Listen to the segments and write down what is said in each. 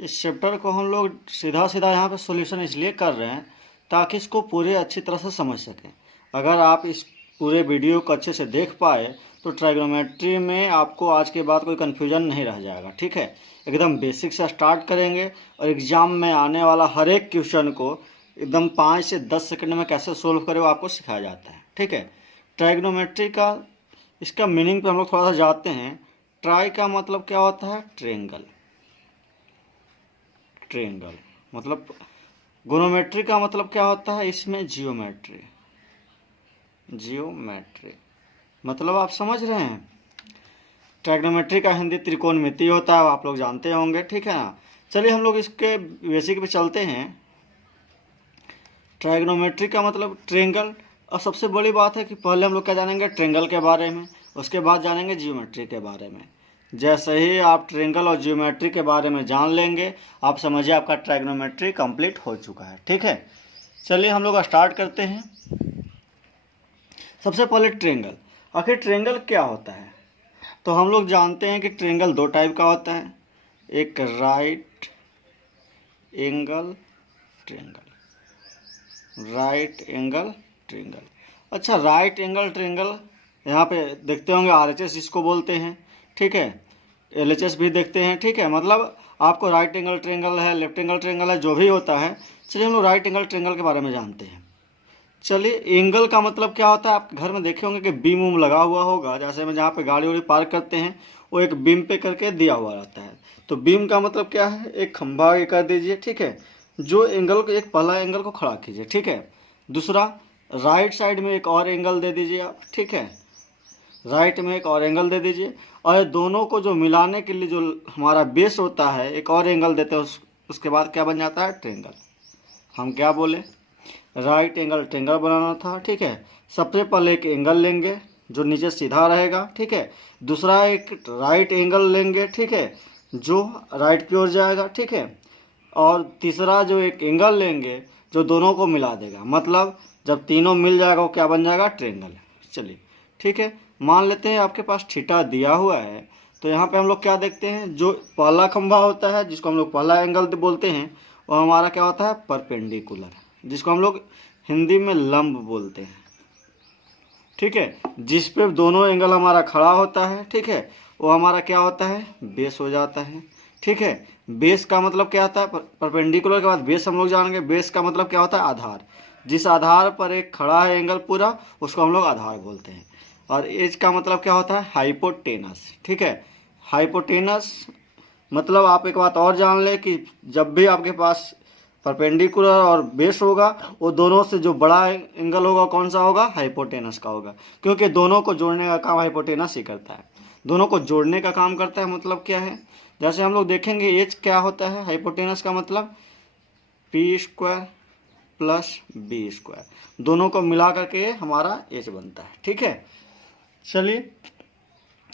इस चैप्टर को हम लोग सीधा सीधा यहाँ पे सॉल्यूशन इसलिए कर रहे हैं ताकि इसको पूरे अच्छी तरह से समझ सकें। अगर आप इस पूरे वीडियो को अच्छे से देख पाए तो ट्राइगोनोमेट्री में आपको आज के बाद कोई कन्फ्यूजन नहीं रह जाएगा। ठीक है, एकदम बेसिक से स्टार्ट करेंगे और एग्ज़ाम में आने वाला हर एक क्वेश्चन को एकदम 5 से 10 सेकंड में कैसे सोल्व करें वो आपको सिखाया जाता है। ठीक है, ट्राइगोनोमेट्री का इसका मीनिंग पे हम लोग थोड़ा सा जानते हैं। ट्राई का मतलब क्या होता है? ट्रेंगल। ट्रेंगल मतलब गोनोमेट्री का मतलब क्या होता है? इसमें जियोमेट्री। जियोमेट्री मतलब आप समझ रहे हैं। ट्राइगोनोमेट्री का हिंदी त्रिकोणमिति होता है, आप लोग जानते होंगे। ठीक है ना, चलिए हम लोग इसके बेसिक पे चलते हैं। ट्राइगोनोमेट्री का मतलब ट्रेंगल। और सबसे बड़ी बात है कि पहले हम लोग क्या जानेंगे? ट्रेंगल के बारे में, उसके बाद जानेंगे जियोमेट्री के बारे में। जैसे ही आप ट्रेंगल और जियोमेट्री के बारे में जान लेंगे आप समझिए आपका ट्राइगोनोमेट्री कंप्लीट हो चुका है। ठीक है, चलिए हम लोग स्टार्ट करते हैं। सबसे पहले ट्रेंगल। आखिर ट्रेंगल क्या होता है? तो हम लोग जानते हैं कि ट्रेंगल दो टाइप का होता है, एक right angle triangle. Right angle triangle. अच्छा, राइट एंगल ट्रेंगल यहाँ पे देखते होंगे, RHS इसको बोलते हैं। ठीक है, LHS भी देखते हैं। ठीक है, मतलब आपको राइट एंगल ट्रेंगल है, लेफ्ट एंगल ट्रेंगल है, जो भी होता है। चलिए हम लोग राइट एंगल ट्रेंगल के बारे में जानते हैं। चलिए, एंगल का मतलब क्या होता है? आप घर में देखे होंगे कि बीम उम लगा हुआ होगा, जैसे में जहाँ पे गाड़ी वाड़ी पार्क करते हैं वो एक बीम पे करके दिया हुआ रहता है। तो बीम का मतलब क्या है? एक खंभा ये कर दीजिए। ठीक है, जो एंगल को, एक पहला एंगल को खड़ा कीजिए। ठीक है, दूसरा राइट साइड में एक और एंगल दे दीजिए आप। ठीक है, राइट में एक और एंगल दे दीजिए, और दोनों को जो मिलाने के लिए जो हमारा बेस होता है एक और एंगल देते हैं, उसके बाद क्या बन जाता है? ट्रेंगल। हम क्या बोले? राइट एंगल ट्रेंगल बनाना था। ठीक है, सबसे पहले एक एंगल लेंगे जो नीचे सीधा रहेगा। ठीक है, दूसरा एक राइट एंगल लेंगे। ठीक है, जो राइट की ओर जाएगा। ठीक है, और तीसरा जो एक एंगल लेंगे जो दोनों को मिला देगा, मतलब जब तीनों मिल जाएगा वो क्या बन जाएगा? ट्रेंगल। चलिए ठीक है, मान लेते हैं आपके पास थीटा दिया हुआ है। तो यहाँ पे हम लोग क्या देखते हैं? जो पहला खंभा होता है जिसको हम लोग पहला एंगल बोलते हैं वो हमारा क्या होता है? परपेंडिकुलर, जिसको हम लोग हिंदी में लंब बोलते हैं। ठीक है, जिस पे दोनों एंगल हमारा खड़ा होता है, ठीक है, वो हमारा क्या होता है? बेस हो जाता है। ठीक है, बेस का मतलब क्या होता है? परपेंडिकुलर के बाद बेस हम लोग जानेंगे। बेस का मतलब क्या होता है? आधार। जिस आधार पर एक खड़ा है एंगल पूरा, उसको हम लोग आधार बोलते हैं। और एज का मतलब क्या होता है? हाइपोटेनस। ठीक है, हाइपोटेनस मतलब आप एक बात और जान ले कि जब भी आपके पास परपेंडिकुलर और बेस होगा, वो दोनों से जो बड़ा एंगल होगा कौन सा होगा? हाइपोटेनस का होगा, क्योंकि दोनों को जोड़ने का काम हाइपोटेनस ही करता है। दोनों को जोड़ने का काम करता है मतलब क्या है? जैसे हम लोग देखेंगे एच क्या होता है? हाइपोटेनस का मतलब p² प्लस b², दोनों को मिला करके हमारा एच बनता है। ठीक है, चलिए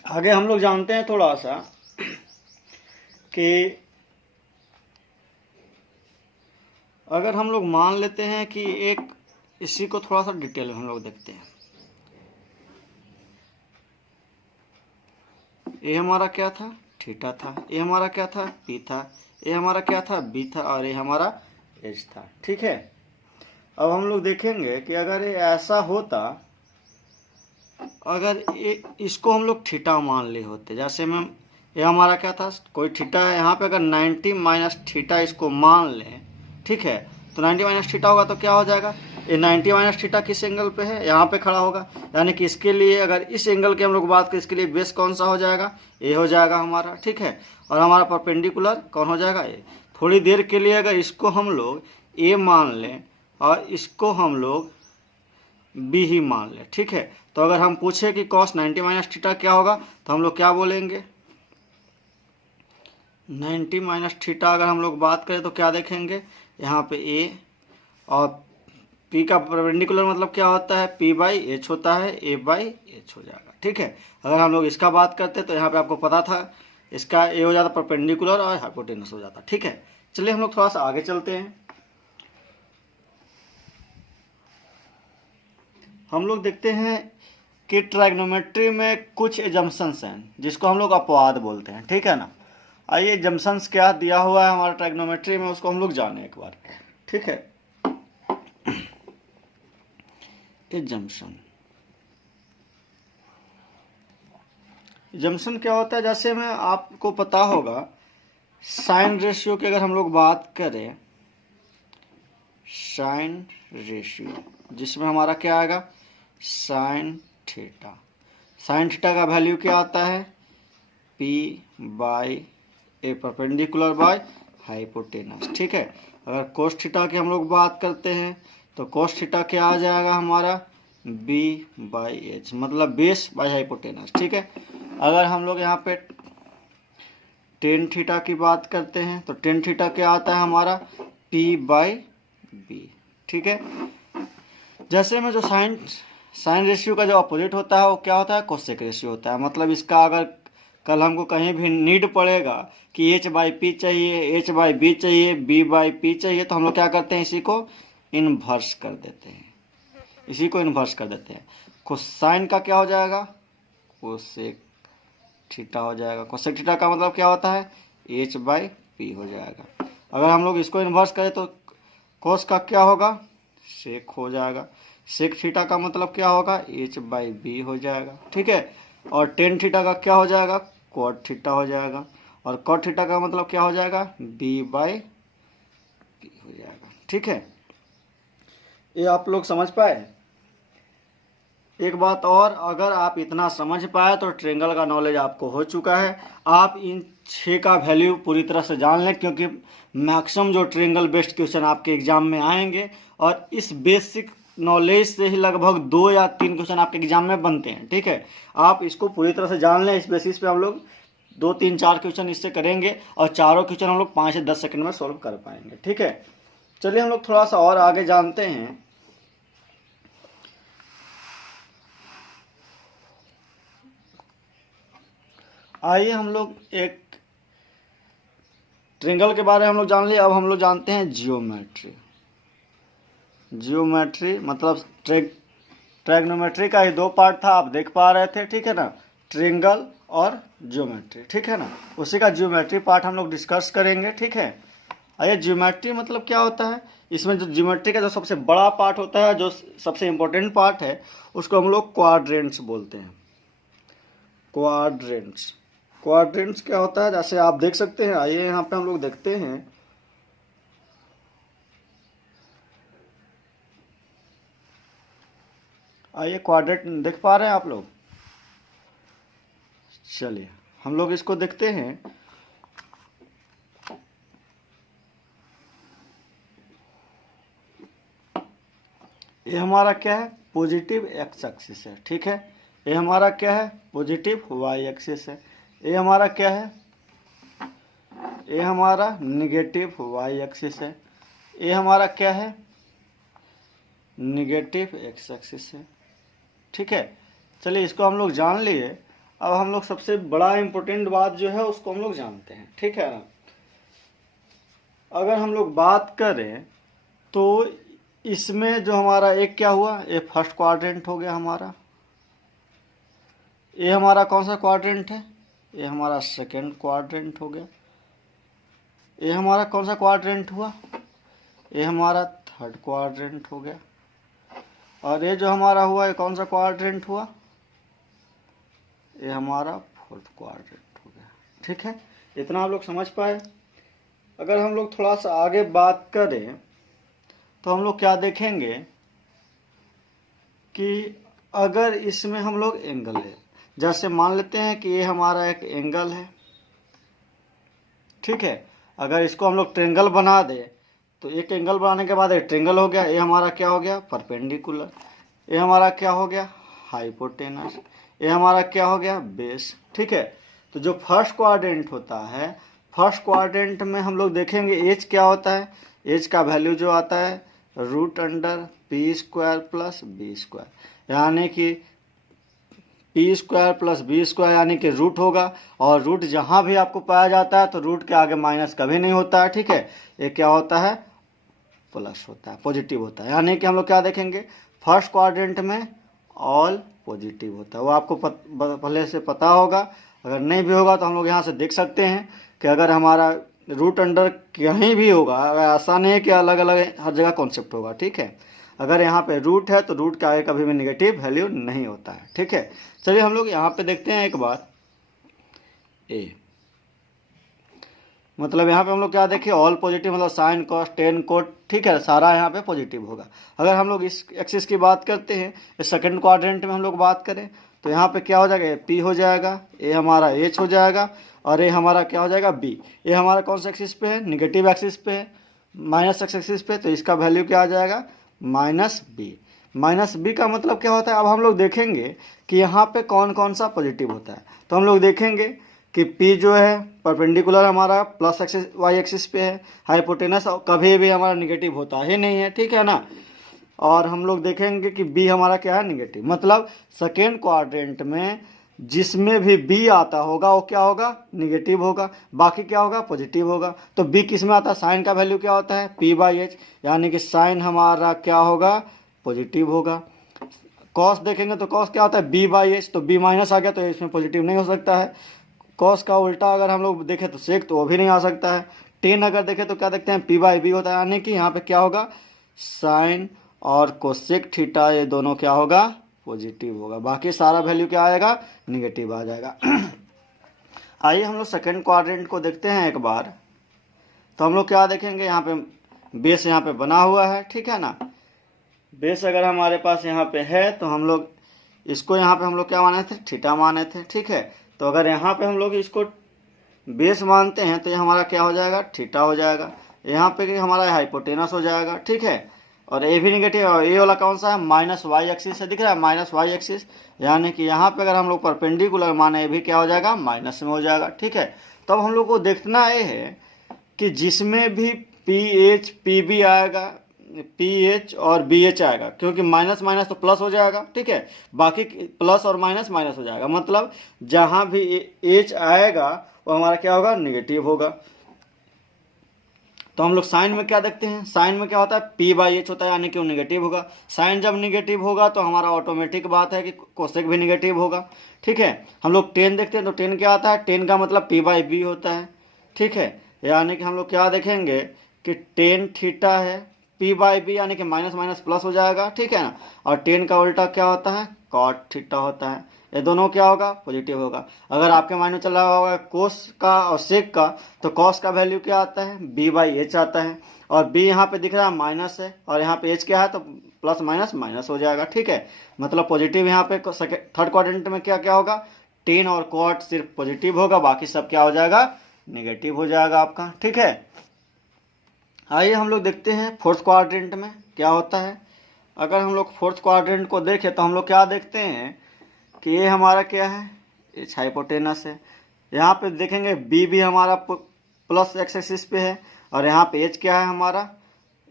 आगे हम लोग जानते हैं थोड़ा सा कि अगर हम लोग मान लेते हैं कि एक, इसी को थोड़ा सा डिटेल में हम लोग देखते हैं। ये हमारा क्या था? थीटा था। ये हमारा क्या था? पी था। ये हमारा क्या था? बी था। और ये हमारा एच था। ठीक है, अब हम लोग देखेंगे कि अगर ये ऐसा होता, अगर ये इसको हम लोग थीटा मान लिए होते, जैसे में ये हमारा क्या था? कोई थीटा है यहाँ पे, अगर 90 माइनस थीटा इसको मान लें, ठीक है, तो 90 माइनस थीटा होगा तो क्या हो जाएगा? ये 90 माइनस थीटा किस एंगल पे है? यहाँ पे खड़ा होगा, यानी कि इसके लिए अगर इस एंगल की हम लोग बात करें, इसके लिए बेस कौन सा हो जाएगा? ए हो जाएगा हमारा। ठीक है, और हमारा परपेंडिकुलर कौन हो जाएगा? ए। थोड़ी देर के लिए अगर इसको हम लोग ए मान लें और इसको हम लोग बी ही मान लें, ठीक है, तो अगर हम पूछे कि cos 90 माइनस थीटा क्या होगा, तो हम लोग क्या बोलेंगे? 90 माइनस थीटा अगर हम लोग बात करें तो क्या देखेंगे? यहाँ पे ए, और पी का परपेंडिकुलर मतलब क्या होता है? पी बाई एच होता है, ए बाई एच हो जाएगा। ठीक है, अगर हम लोग इसका बात करते तो यहाँ पे आपको पता था इसका ए हो जाता परपेंडिकुलर और हाइपोटेनस हो जाता। ठीक है, चलिए हम लोग थोड़ा सा आगे चलते हैं। हम लोग देखते हैं कि ट्राइग्नोमेट्री में कुछ एजम्पशंस हैं जिसको हम लोग अपवाद बोलते हैं। ठीक है ना, आइए जंक्शंस क्या दिया हुआ है हमारा ट्राइग्नोमेट्री में, उसको हम लोग जाने एक बार। ठीक है, ये जंक्शन क्या होता है, जैसे में आपको पता होगा साइन रेशियो की अगर हम लोग बात करें, साइन रेशियो जिसमें हमारा क्या आएगा, साइन थीटा। साइन थीटा का वैल्यू क्या आता है, P by A perpendicular by hypotenuse. ठीक है, अगर कोस थीटा की हम लोग बात करते हैं तो कोस थीटा क्या आ जाएगा हमारा, B बाई एच, मतलब बेस बाय हाइपोटेनस। ठीक है, अगर हम लोग यहाँ पे टेन थीटा की बात करते हैं तो टेन थीटा क्या आता है हमारा, P बाई बी। ठीक है, जैसे में जो साइन रेशियो का जो अपोजिट होता है वो क्या होता है, कोसेक रेशियो होता है। मतलब इसका अगर कल हमको कहीं भी नीड पड़ेगा कि एच बाई पी चाहिए, एच बाई बी चाहिए, बी बाई पी चाहिए, तो हम लोग क्या करते हैं, इसी को इन्वर्स कर देते हैं, इसी को इन्वर्स कर देते हैं। कोसाइन का क्या हो जाएगा, कोसेक थीटा हो जाएगा। कोसेक थीटा का मतलब क्या होता है, एच बाई पी हो जाएगा। अगर हम लोग इसको इन्वर्स करें तो कोस का क्या होगा, सेक हो जाएगा। सेक थीटा का मतलब क्या होगा, एच बाई बी हो जाएगा। ठीक है, और टेन थीटा का क्या हो जाएगा, कॉट थीटा हो जाएगा। और कॉट थीटा का मतलब क्या हो जाएगा, बी बाई पी हो जाएगा। ठीक है, ये आप लोग समझ पाए। एक बात और, अगर आप इतना समझ पाए तो ट्रेंगल का नॉलेज आपको हो चुका है। आप इन 6 का वैल्यू पूरी तरह से जान लें, क्योंकि मैक्सिमम जो ट्रेंगल बेस्ड क्वेश्चन आपके एग्जाम में आएंगे और इस बेसिक नॉलेज से ही लगभग 2 या 3 क्वेश्चन आपके एग्जाम में बनते हैं। ठीक है, आप इसको पूरी तरह से जान लें। इस बेसिस पे हम लोग 2, 3, 4 क्वेश्चन इससे करेंगे और चारों क्वेश्चन हम लोग 5 से 10 सेकंड में सॉल्व कर पाएंगे। ठीक है, चलिए हम लोग थोड़ा सा और आगे जानते हैं। आइए हम लोग एक ट्रेंगल के बारे में हम लोग जान लिए, अब हम लोग जानते हैं जियोमेट्री। जियोमेट्री मतलब ट्राइग्नोमेट्री का ही 2 पार्ट था, आप देख पा रहे थे। ठीक है ना, ट्रेंगल और जियोमेट्री। ठीक है ना, उसी का जियोमेट्री पार्ट हम लोग डिस्कस करेंगे। ठीक है, आइए जियोमेट्री मतलब क्या होता है, इसमें जो जियोमेट्री का जो सबसे बड़ा पार्ट होता है, जो सबसे इम्पोर्टेंट पार्ट है, उसको हम लोग क्वाड्रेंट्स बोलते हैं। क्वाड्रेंट्स, क्वाड्रेंट्स क्या होता है, जैसे आप देख सकते हैं, आइए यहाँ पे हम लोग देखते हैं। आइए क्वाड्रेंट देख पा रहे हैं आप लोग, चलिए हम लोग इसको देखते हैं। ये हमारा क्या है, पॉजिटिव एक्स एक्सिस है। ठीक है, ये हमारा क्या है, पॉजिटिव वाई एक्सिस है। ये हमारा क्या है, ये हमारा निगेटिव वाई एक्सिस है। ये हमारा क्या है, निगेटिव एक्स एक्सिस है। ठीक है, चलिए इसको हम लोग जान लिए। अब हम लोग सबसे बड़ा इम्पोर्टेंट बात जो है उसको हम लोग जानते हैं। ठीक है, अगर हम लोग बात करें तो इसमें जो हमारा एक क्या हुआ, ये फर्स्ट क्वाड्रेंट हो गया हमारा। ये हमारा कौन सा क्वाड्रेंट है, ये हमारा सेकंड क्वाड्रेंट हो गया। ये हमारा कौन सा क्वाड्रेंट हुआ, ये हमारा थर्ड क्वाड्रेंट हो गया। और ये जो हमारा हुआ ये कौन सा क्वाड्रेंट हुआ, ये हमारा फोर्थ क्वाड्रेंट हो गया। ठीक है, इतना आप लोग समझ पाए। अगर हम लोग थोड़ा सा आगे बात करें तो हम लोग क्या देखेंगे कि अगर इसमें हम लोग एंगल है, जैसे मान लेते हैं कि ये हमारा एक एंगल है। ठीक है, अगर इसको हम लोग ट्रेंगल बना दे तो एक एंगल बनाने के बाद एक ट्रेंगल हो गया। ये हमारा क्या हो गया, परपेंडिकुलर। ये हमारा क्या हो गया, हाइपोटेनस। ये हमारा क्या हो गया, बेस। ठीक है, तो जो फर्स्ट क्वाड्रेंट होता है, फर्स्ट क्वाड्रेंट में हम लोग देखेंगे एच क्या होता है। एच का वैल्यू जो आता है √π² प्लस b², यानी कि p² प्लस b² यानी कि रूट होगा। और रूट जहाँ भी आपको पाया जाता है तो रूट के आगे माइनस कभी नहीं होता है। ठीक है, ये क्या होता है, प्लस होता है, पॉजिटिव होता है। यानी कि हम लोग क्या देखेंगे, फर्स्ट क्वाड्रेंट में ऑल पॉजिटिव होता है। वो आपको पहले से पता होगा, अगर नहीं भी होगा तो हम लोग यहाँ से देख सकते हैं कि अगर हमारा रूट अंडर कहीं भी होगा, ऐसा नहीं है कि अलग अलग हर जगह कॉन्सेप्ट होगा, ठीक है। अगर यहाँ पे रूट है तो रूट के आगे कभी भी नेगेटिव वैल्यू नहीं होता है, ठीक है। चलिए हम लोग यहाँ पे देखते हैं एक बार ए, मतलब यहाँ पे हम लोग क्या देखें, ऑल पॉजिटिव, मतलब साइन कॉस टेन कोट, ठीक है, सारा यहाँ पे पॉजिटिव होगा। अगर हम लोग इस एक्सिस की बात करते हैं, इस सेकंड क्वाड्रेंट में हम लोग बात करें तो यहाँ पे क्या हो जाएगा, पी हो जाएगा, ए हमारा एच हो जाएगा, और ए हमारा क्या हो जाएगा, बी। ए हमारा कौन सा एक्सिस पे है, निगेटिव एक्सिस पे है, माइनस एक्स एक्सिस पे, तो इसका वैल्यू क्या आ जाएगा, माइनस बी। माइनस बी का मतलब क्या होता है, अब हम लोग देखेंगे कि यहाँ पे कौन कौन सा पॉजिटिव होता है। तो हम लोग देखेंगे कि P जो है परपेंडिकुलर हमारा प्लस एक्सिस वाई एक्सिस पे है, हाइपोटेनस कभी भी हमारा निगेटिव होता ही नहीं है, ठीक है ना। और हम लोग देखेंगे कि B हमारा क्या है, निगेटिव। मतलब सेकेंड क्वाड्रेंट में जिसमें भी B आता होगा वो क्या होगा, निगेटिव होगा, बाकी क्या होगा, पॉजिटिव होगा। तो B किस में आता है, साइन का वैल्यू क्या होता है, P/H, यानी कि साइन हमारा क्या होगा, पॉजिटिव होगा। कॉस देखेंगे तो कॉस क्या होता है, B/H, तो B माइनस आ गया तो इसमें पॉजिटिव नहीं हो सकता है। कॉस का उल्टा अगर हम लोग देखें तो सेक, तो वो भी नहीं आ सकता है। टेन अगर देखें तो क्या देखते हैं, P/B होता है, यानी कि यहाँ पे क्या होगा, साइन और कोसेक थीटा ये दोनों क्या होगा, पॉजिटिव होगा, बाकी सारा वैल्यू क्या आएगा, निगेटिव आ जाएगा। आइए हम लोग सेकंड क्वाड्रेंट को देखते हैं एक बार। तो हम लोग क्या देखेंगे, यहाँ पे बेस यहाँ पे बना हुआ है, ठीक है ना। बेस अगर हमारे पास यहाँ पे है तो हम लोग इसको यहाँ पे हम लोग क्या माने थे, थीटा माने थे, ठीक है। तो अगर यहाँ पे हम लोग इसको बेस मानते हैं तो ये हमारा क्या हो जाएगा, थीटा हो जाएगा। यहाँ पे हमारा हाइपोटेनस हो जाएगा, ठीक है। और ए भी निगेटिव, और ए वाला कौन सा है, माइनस वाई एक्सिस है, दिख रहा है माइनस वाई एक्सिस, यानी कि यहाँ पे अगर हम लोग परपेंडिकुलर माने ये भी क्या हो जाएगा, माइनस में हो जाएगा, ठीक है। तो अब हम लोग को देखना ये है कि जिसमें भी PH PB आएगा, PH और BH आएगा, क्योंकि माइनस माइनस तो प्लस हो जाएगा, ठीक है, बाकी प्लस और माइनस माइनस हो जाएगा। मतलब जहाँ भी H आएगा वो हमारा क्या होगा, निगेटिव होगा। तो हम लोग साइन में क्या देखते हैं, साइन में क्या होता है, P/H होता है, यानी कि वो निगेटिव होगा। साइन जब निगेटिव होगा तो हमारा ऑटोमेटिक बात है कि कोसेक भी निगेटिव होगा, ठीक है। हम लोग टेन देखते हैं तो टेन क्या आता है, टेन का मतलब P/B होता है, ठीक है। यानी कि हम लोग क्या देखेंगे कि टेन थीटा है, P/B यानी कि माइनस माइनस प्लस हो जाएगा, ठीक है ना। और टेन का उल्टा क्या होता है, कॉट थीटा होता है। ये दोनों क्या होगा, पॉजिटिव होगा। अगर आपके माइंड में चल रहा होगा कोस का और सेक का, तो कॉस का वैल्यू क्या आता है, B/H आता है, और B यहाँ पे दिख रहा है माइनस है, और यहाँ पे H क्या है तो प्लस माइनस माइनस हो जाएगा, ठीक है। मतलब पॉजिटिव यहाँ पे थर्ड क्वाड्रेंट में क्या क्या होगा, टेन और कॉट सिर्फ पॉजिटिव होगा, बाकी सब क्या हो जाएगा, निगेटिव हो जाएगा आपका, ठीक है। आइए हम लोग देखते हैं फोर्थ क्वाड्रेंट में क्या होता है। अगर हम लोग फोर्थ क्वाड्रेंट को देखें तो हम लोग क्या देखते हैं कि ये हमारा क्या है, एच हाइपोटेनस है। यहाँ पे देखेंगे बी भी हमारा प्लस एक्स एक्सिस पे है, और यहाँ पे एच क्या है हमारा,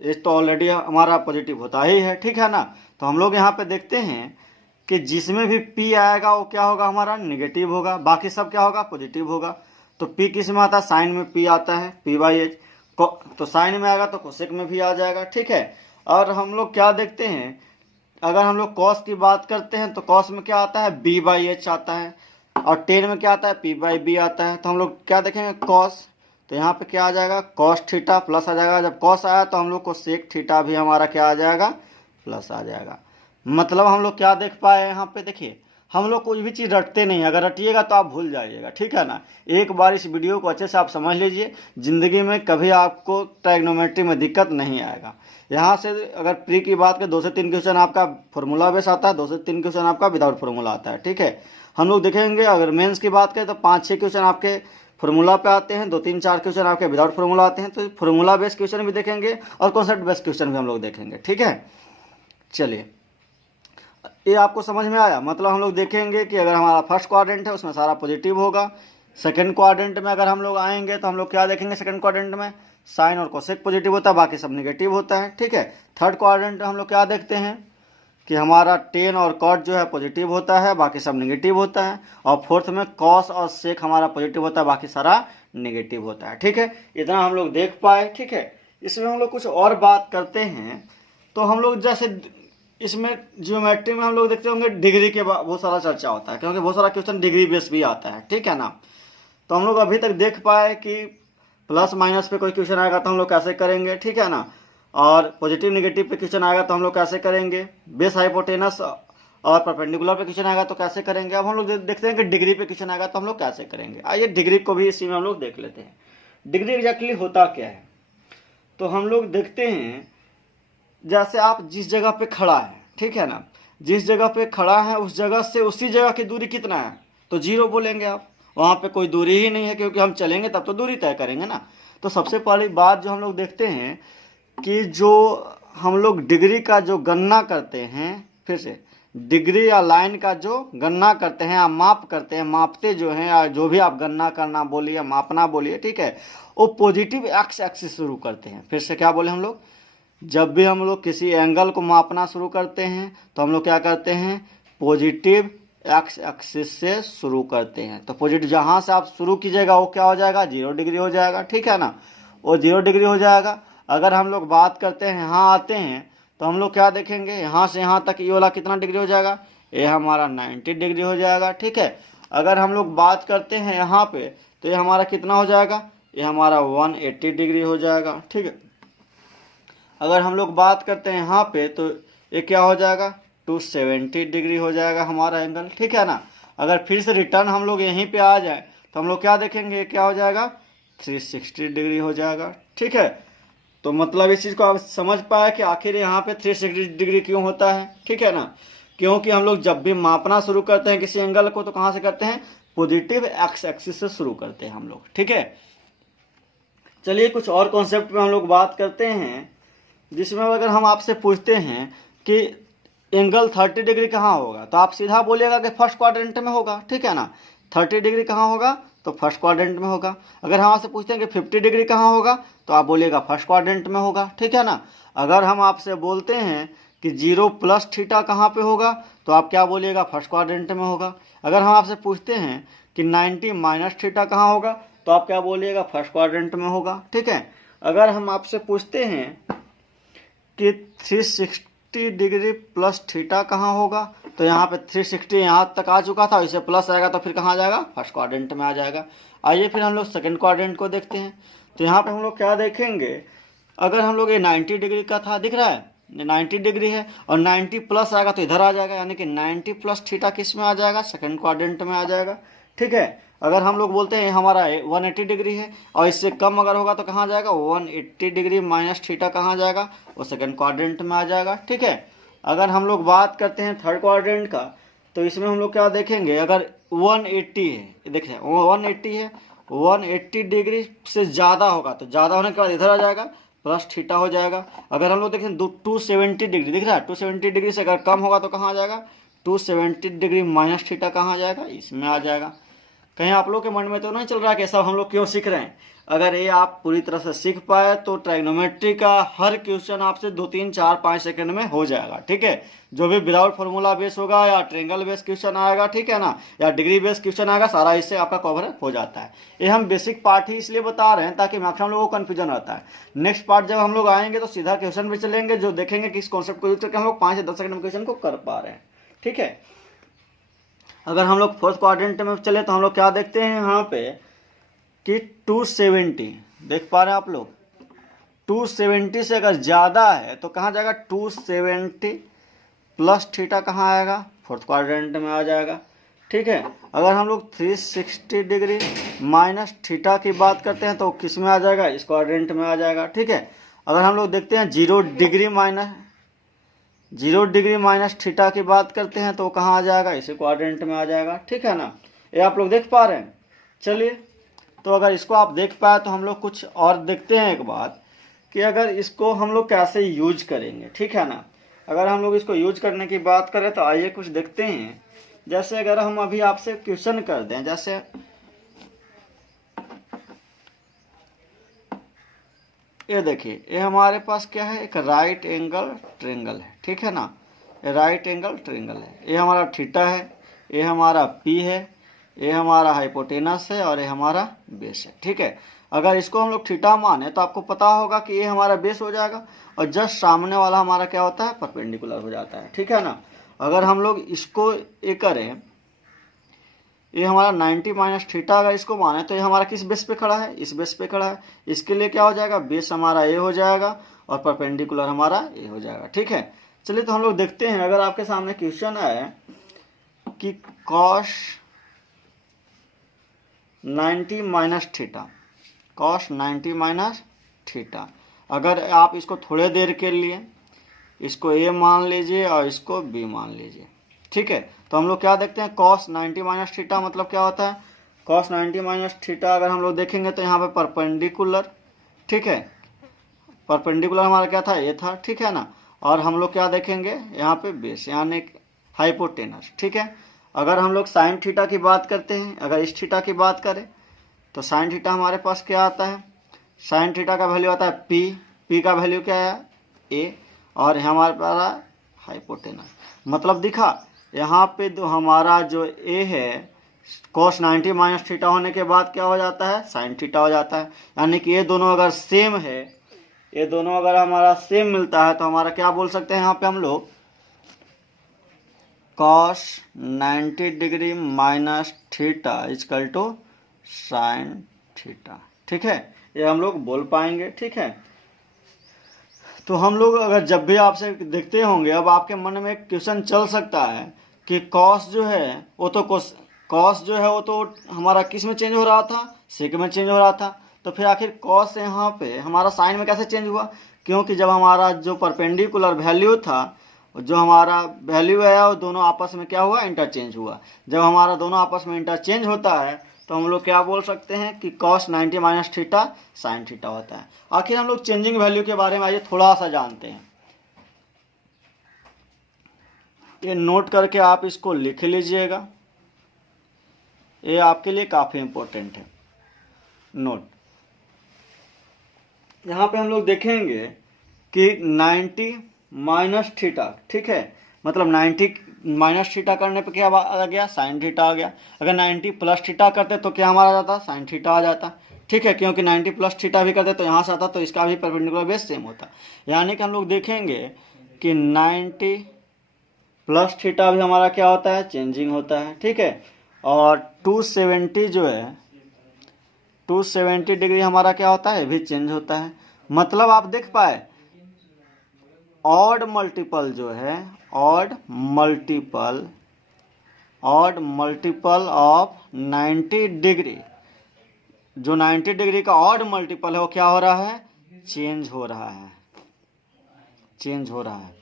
एच तो ऑलरेडी हमारा पॉजिटिव होता ही है, ठीक है ना। तो हम लोग यहाँ पे देखते हैं कि जिसमें भी पी आएगा वो क्या होगा, हमारा निगेटिव होगा, बाकी सब क्या होगा, पॉजिटिव होगा। तो पी किस में आता है, साइन में पी आता है, P/H, तो साइन में आएगा तो कोसेक में भी आ जाएगा, ठीक है। और हम लोग क्या देखते हैं, अगर हम लोग कॉस की बात करते हैं तो कॉस में क्या आता है, B/H आता है, और टेन में क्या आता है, P/B आता है। तो हम लोग क्या देखेंगे, कॉस, तो यहाँ पे क्या आ जाएगा, कॉस थीटा प्लस आ जाएगा। जब कॉस आया तो हम लोग को सेक थीटा भी हमारा क्या आ जाएगा, प्लस आ जाएगा। मतलब हम लोग क्या देख पाए यहाँ पे, देखिए हम लोग कोई भी चीज़ रटते नहीं, अगर रटिएगा तो आप भूल जाइएगा, ठीक है ना। एक बार इस वीडियो को अच्छे से आप समझ लीजिए, ज़िंदगी में कभी आपको ट्राइग्नोमेट्री में दिक्कत नहीं आएगा। यहाँ से अगर प्री की बात करें 2 से 3 क्वेश्चन आपका फॉर्मूला बेस आता है, 2 से 3 क्वेश्चन आपका विदाउट फॉर्मूला आता है, ठीक है। हम लोग देखेंगे अगर मेंस की बात करें तो 5-6 क्वेश्चन आपके फॉर्मूला पे आते हैं, 2-3-4 क्वेश्चन आपके विदाउट फॉर्मूला आते हैं। तो फॉर्मूला बेस्ड क्वेश्चन भी देखेंगे और कॉन्सेप्ट बेस्ड क्वेश्चन भी हम लोग देखेंगे, ठीक है। चलिए, ये आपको समझ में आया। मतलब हम लोग देखेंगे कि अगर हमारा फर्स्ट क्वाड्रेंट है उसमें सारा पॉजिटिव होगा। सेकंड क्वाड्रेंट में अगर हम लोग आएंगे तो हम लोग क्या देखेंगे, सेकंड क्वाड्रेंट में साइन और कोसेक पॉजिटिव होता है, बाकी सब नेगेटिव होता है, ठीक है। थर्ड क्वाड्रेंट में हम लोग क्या देखते हैं कि हमारा टेन और कॉट जो है पॉजिटिव होता है, बाकी सब नेगेटिव होता है। और फोर्थ में कॉस और सेक हमारा पॉजिटिव होता है, बाकी सारा नेगेटिव होता है, ठीक है। इतना हम लोग देख पाए, ठीक है। इसमें हम लोग कुछ और बात करते हैं। तो हम लोग जैसे इसमें ज्योमेट्री में हम लोग देखते होंगे डिग्री के बहुत सारा चर्चा होता है, क्योंकि बहुत सारा क्वेश्चन डिग्री बेस भी आता है, ठीक है ना। तो हम लोग अभी तक देख पाए कि प्लस माइनस पे कोई क्वेश्चन आएगा तो हम लोग कैसे करेंगे, ठीक है ना, और पॉजिटिव नेगेटिव पे क्वेश्चन आएगा तो हम लोग कैसे करेंगे, बेस हाइपोटेनस और परपेंडिकुलर पे क्वेश्चन आएगा तो कैसे करेंगे। अब हम लोग देखते हैं कि डिग्री पे क्वेश्चन आएगा तो हम लोग कैसे करेंगे। आइए डिग्री को भी इसी में हम लोग देख लेते हैं। डिग्री एग्जैक्टली होता क्या है, तो हम लोग देखते हैं जैसे आप जिस जगह पे खड़ा है, ठीक है ना, जिस जगह पे खड़ा है उस जगह से उसी जगह की दूरी कितना है, तो 0 बोलेंगे आप। वहाँ पे कोई दूरी ही नहीं है, क्योंकि हम चलेंगे तब तो दूरी तय करेंगे ना। तो सबसे पहली बात जो हम लोग देखते हैं कि जो हम लोग डिग्री का जो गणना करते हैं, फिर से डिग्री या लाइन का जो गणना करते हैं या माप करते हैं, मापते जो हैं या जो भी आप गणना करना बोलिए, मापना बोलिए, ठीक है, वो पॉजिटिव एक्स एक्सिस शुरू करते हैं। फिर से क्या बोले हम लोग, जब भी हम लोग किसी एंगल को मापना शुरू करते हैं तो हम लोग क्या करते हैं, पॉजिटिव एक्स एक्सिस से शुरू करते हैं। तो पॉजिटिव जहाँ से आप शुरू कीजिएगा वो क्या हो जाएगा, 0 डिग्री हो जाएगा, ठीक है ना, वो 0 डिग्री हो जाएगा। अगर हम लोग बात करते हैं यहाँ आते हैं तो हम लोग क्या देखेंगे, यहाँ से यहाँ तक ये वाला कितना डिग्री हो जाएगा, ये हमारा 90 डिग्री हो जाएगा, ठीक है। अगर हम लोग बात करते हैं यहाँ पे तो ये हमारा कितना हो जाएगा, ये हमारा 180 डिग्री हो जाएगा, ठीक है। अगर हम लोग बात करते हैं यहाँ पे तो ये क्या हो जाएगा, 270 डिग्री हो जाएगा हमारा एंगल, ठीक है ना। अगर फिर से रिटर्न हम लोग यहीं पे आ जाए तो हम लोग क्या देखेंगे, क्या हो जाएगा, 360 डिग्री हो जाएगा, ठीक है। तो मतलब इस चीज़ को आप समझ पाए कि आखिर यहाँ पे 360 डिग्री क्यों होता है, ठीक है ना। क्योंकि हम लोग जब भी मापना शुरू करते हैं किसी एंगल को तो कहाँ से करते हैं, पॉजिटिव एक्स एक्सिस से शुरू करते हैं हम लोग, ठीक है। चलिए कुछ और कॉन्सेप्ट में हम लोग बात करते हैं, जिसमें अगर हम आपसे पूछते हैं कि एंगल 30 डिग्री कहाँ होगा, तो आप सीधा बोलिएगा कि फर्स्ट क्वाड्रेंट में होगा, ठीक है ना। 30 डिग्री कहाँ होगा, तो फर्स्ट क्वाड्रेंट में होगा। अगर हम आपसे पूछते हैं कि 50 डिग्री कहाँ होगा, तो आप बोलिएगा फर्स्ट क्वाड्रेंट में होगा, ठीक है ना। अगर हम आपसे बोलते हैं कि 0 प्लस थीटा कहाँ पे होगा, तो आप क्या बोलिएगा, फर्स्ट क्वाड्रेंट में होगा। अगर हम आपसे पूछते हैं कि 90 माइनस थीटा कहाँ होगा, तो आप क्या बोलिएगा, फर्स्ट क्वाड्रेंट में होगा, ठीक है। अगर हम आपसे पूछते हैं कि 360 डिग्री प्लस थीटा कहाँ होगा, तो यहाँ पे 360 यहाँ तक आ चुका था, इसे प्लस आएगा तो फिर कहाँ आ जाएगा, फर्स्ट क्वाड्रेंट में आ जाएगा। आइए फिर हम लोग सेकंड क्वाड्रेंट को देखते हैं। तो यहाँ पे हम लोग क्या देखेंगे, अगर हम लोग ये 90 डिग्री का था, दिख रहा है 90 डिग्री है, और 90 प्लस आएगा तो इधर आ जाएगा, यानी कि 90 प्लस थीटा किस में आ जाएगा, सेकंड क्वाड्रेंट में आ जाएगा, ठीक है। अगर हम लोग बोलते हैं हमारा 180 डिग्री है और इससे कम अगर होगा तो कहाँ जाएगा, 180 डिग्री माइनस थीटा कहाँ जाएगा, वो सेकंड क्वाड्रेंट में आ जाएगा, ठीक है। अगर हम लोग बात करते हैं थर्ड क्वाड्रेंट का, तो इसमें हम लोग क्या देखेंगे, अगर 180 है, देखिए 180 है, 180 डिग्री से ज़्यादा होगा तो ज़्यादा होने के बाद इधर आ जाएगा, प्लस थीटा हो जाएगा। अगर हम लोग देखें 270 डिग्री, दिख रहा है 270 डिग्री से अगर कम होगा तो कहाँ आ जाएगा, 270 डिग्री माइनस थीटा कहाँ आ जाएगा, इसमें आ जाएगा। कहीं आप लोग के मन में तो नहीं चल रहा है कि सब हम लोग क्यों सीख रहे हैं। अगर ये आप पूरी तरह से सीख पाए तो ट्राइग्नोमेट्री का हर क्वेश्चन आपसे 2, 3, 4, 5 सेकंड में हो जाएगा, ठीक है। जो भी विदाउट फॉर्मूला बेस होगा या ट्रेंगल बेस क्वेश्चन आएगा, ठीक है ना, या डिग्री बेस क्वेश्चन आएगा, सारा इससे आपका कवर हो जाता है। ये हम बेसिक पार्ट ही इसलिए बता रहे हैं ताकि मैक्सिमम लोगों को कन्फ्यूजन रहता है। नेक्स्ट पार्ट जब हम लोग आएंगे तो सीधा क्वेश्चन भी चलेंगे, जो देखेंगे कि इस कॉन्सेप्ट को यूज करके हम लोग 5 से 10 सेकंड में क्वेश्चन को कर पा रहे हैं, ठीक है। अगर हम लोग फोर्थ क्वाड्रेंट में चले तो हम लोग क्या देखते हैं यहाँ पे कि 270 देख पा रहे हैं आप लोग, 270 से अगर ज़्यादा है तो कहाँ जाएगा, 270 प्लस थीटा कहाँ आएगा, फोर्थ क्वाड्रेंट में आ जाएगा, ठीक है। अगर हम लोग 360 डिग्री माइनस थीटा की बात करते हैं तो किस में आ जाएगा, इस क्वाड्रेंट में आ जाएगा, ठीक है। अगर हम लोग देखते हैं 0 डिग्री माइनस थीटा की बात करते हैं तो कहाँ आ जाएगा, इसी क्वाड्रेंट में आ जाएगा, ठीक है ना। ये आप लोग देख पा रहे हैं। चलिए तो अगर इसको आप देख पाए तो हम लोग कुछ और देखते हैं एक बात, कि अगर इसको हम लोग कैसे यूज करेंगे, ठीक है ना। अगर हम लोग इसको यूज करने की बात करें तो आइए कुछ देखते हैं। जैसे अगर हम अभी आपसे क्वेश्चन कर दें, जैसे ये देखिए, ये हमारे पास क्या है, एक राइट एंगल ट्रायंगल है, ठीक है ना। ये राइट एंगल ट्रायंगल है, ये हमारा थीटा है, ये हमारा पी है, ये हमारा हाइपोटेनस है और ये हमारा बेस है, ठीक है। अगर इसको हम लोग थीटा माने तो आपको पता होगा कि ये हमारा बेस हो जाएगा और जस्ट सामने वाला हमारा क्या होता है, परपेंडिकुलर हो जाता है, ठीक है ना। अगर हम लोग इसको ये करें, ये हमारा 90 माइनस थीटा अगर इसको माने तो ये हमारा किस बेस पे खड़ा है, इस बेस पे खड़ा है। इसके लिए क्या हो जाएगा, बेस हमारा ए हो जाएगा और परपेंडिकुलर हमारा ए हो जाएगा। ठीक है, चलिए तो हम लोग देखते हैं, अगर आपके सामने क्वेश्चन है कि cos 90 minus theta, cos 90 minus theta, अगर आप इसको थोड़े देर के लिए इसको ए मान लीजिए और इसको बी मान लीजिए। ठीक है, तो हम लोग क्या देखते हैं, कॉस 90 माइनस थीटा मतलब क्या होता है, कॉस 90 माइनस थीटा अगर हम लोग देखेंगे तो यहाँ पे परपेंडिकुलर, ठीक है, परपेंडिकुलर हमारा क्या था, ए था। ठीक है ना, और हम लोग क्या देखेंगे यहाँ पे बेस यानी हाइपोटेनस। ठीक है, अगर हम लोग साइन थीटा की बात करते हैं, अगर इस थीटा की बात करें तो साइन थीटा हमारे पास क्या आता है, साइन थीटा का वैल्यू आता है पी, पी का वैल्यू क्या है ए, और हमारे पास हाइपोटेनस। मतलब दिखा यहाँ पे जो हमारा जो ए है cos 90 माइनस थीटा होने के बाद क्या हो जाता है, साइन थीटा हो जाता है। यानी कि ये दोनों अगर सेम है, ये दोनों अगर हमारा सेम मिलता है तो हमारा क्या बोल सकते हैं यहाँ पे हम लोग, cos 90 degree minus theta equal to sine theta. ठीक है, ये हम लोग बोल पाएंगे। ठीक है, तो हम लोग अगर जब भी आपसे देखते होंगे, अब आपके मन में एक क्वेश्चन चल सकता है कि कॉस जो है वो तो कॉस जो है वो तो हमारा किस में चेंज हो रहा था, सेक में चेंज हो रहा था, तो फिर आखिर कॉस यहाँ पे हमारा साइन में कैसे चेंज हुआ, क्योंकि जब हमारा जो परपेंडिकुलर वैल्यू था, जो हमारा वैल्यू है वो दोनों आपस में क्या हुआ, इंटरचेंज हुआ। जब हमारा दोनों आपस में इंटरचेंज होता है तो हम लोग क्या बोल सकते हैं कि cos 90 minus theta sine theta होता है। आखिर हम लोग चेंजिंग वैल्यू के बारे में आइए थोड़ा सा जानते हैं। ये नोट करके आप इसको लिख लीजिएगा, ये आपके लिए काफ़ी इम्पोर्टेंट है। नोट, यहाँ पे हम लोग देखेंगे कि 90 माइनस थीटा, ठीक है, मतलब 90 माइनस थीटा करने पे क्या आ गया, साइन थीटा आ गया। अगर 90 प्लस थीटा करते तो क्या हमारा जाता, साइन थीटा आ जाता। ठीक है, क्योंकि 90 प्लस थीटा भी करते तो यहाँ से आता, तो इसका भी परपेंडिकुलर बेस सेम होता। यानी कि हम लोग देखेंगे कि 90 प्लस थीटा भी हमारा क्या होता है, चेंजिंग होता है। ठीक है, और 270 जो है 270 डिग्री हमारा क्या होता है, भी चेंज होता है। मतलब आप देख पाए ऑड मल्टीपल जो है, ऑड मल्टीपल ऑफ 90 डिग्री, जो 90 डिग्री का ऑड मल्टीपल है वो क्या हो रहा है, चेंज हो रहा है, चेंज हो रहा है।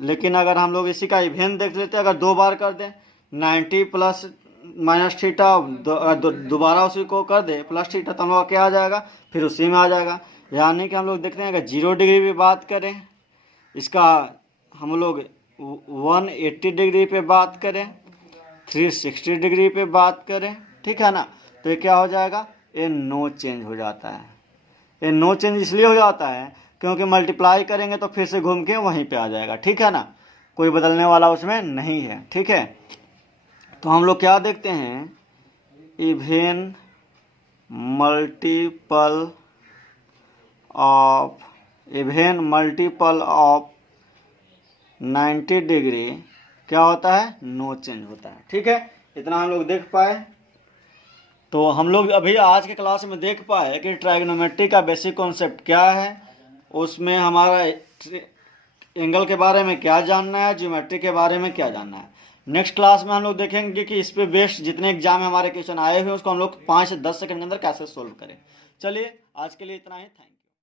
लेकिन अगर हम लोग इसी का इवेन देख लेते हैं, अगर दो बार कर दें 90 प्लस माइनस थीटा, दोबारा उसी को कर दे प्लस थीटा, तो हम लोग क्या आ जाएगा, फिर उसी में आ जाएगा। यानी कि हम लोग देखते हैं अगर 0 डिग्री भी बात करें, इसका हम लोग 180 डिग्री पे बात करें, 360 डिग्री पे बात करें, ठीक है ना, तो ये क्या हो जाएगा, ये नो चेंज हो जाता है। ये नो चेंज इसलिए हो जाता है क्योंकि मल्टीप्लाई करेंगे तो फिर से घूम के वहीं पे आ जाएगा। ठीक है ना, कोई बदलने वाला उसमें नहीं है। ठीक है, तो हम लोग क्या देखते हैं, इवेन मल्टीपल ऑफ 90 डिग्री क्या होता है, नो चेंज होता है। ठीक है, इतना हम लोग देख पाए। तो हम लोग अभी आज के क्लास में देख पाए कि ट्राइगोनोमेट्री का बेसिक कॉन्सेप्ट क्या है, उसमें हमारा एंगल के बारे में क्या जानना है, ज्योमेट्री के बारे में क्या जानना है। नेक्स्ट क्लास में हम लोग देखेंगे कि इस पे बेस्ड जितने एग्जाम में हमारे क्वेश्चन आए हुए हैं उसको हम लोग 5 से 10 सेकंड के अंदर कैसे सोल्व करें। चलिए आज के लिए इतना ही, थैंक यू।